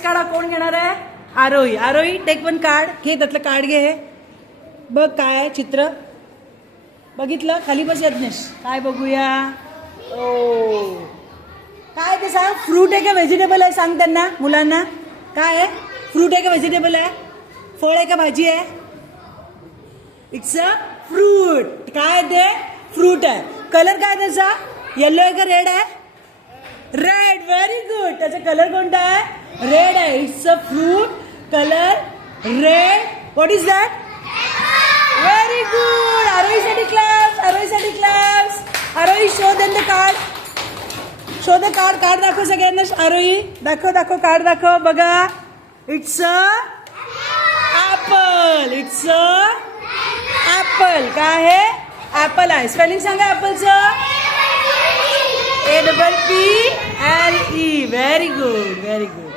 Next card कोण घेणार आहे? आरोही. आरोही टेक वन कार्ड. घे त्यातलं कार्ड घे. बघ काय आहे चित्र. बघितलं? खाली बस यज्ञेश. काय बघूया? ओ काय ते सांग. फ्रूट आहे का व्हेजिटेबल आहे सांग त्यांना, मुलांना. काय आहे? फ्रूट आहे का व्हेजिटेबल आहे? फळ आहे का भाजी आहे? It's a fruit. काय ते? फ्रूट आहे. कलर काय त्याचा? येलो आहे का रेड आहे? रेड. Very good. त्याचा कलर कोणता आहे? रेड आहे. It's a fruit. Colour red. What is that? Very good. आरोहीसाठी क्लास. आरोहीसाठी class. Aarohi show then the card. Show the card. Card दाखव सगळ्यांना. आरोही दाखव दाखव कार्ड दाखव. बघा. It's a apple. It's a apple. काय आहे? ऍपल आहे. स्पेलिंग सांगा ऍपलचं. APPLE. Very good. Very good.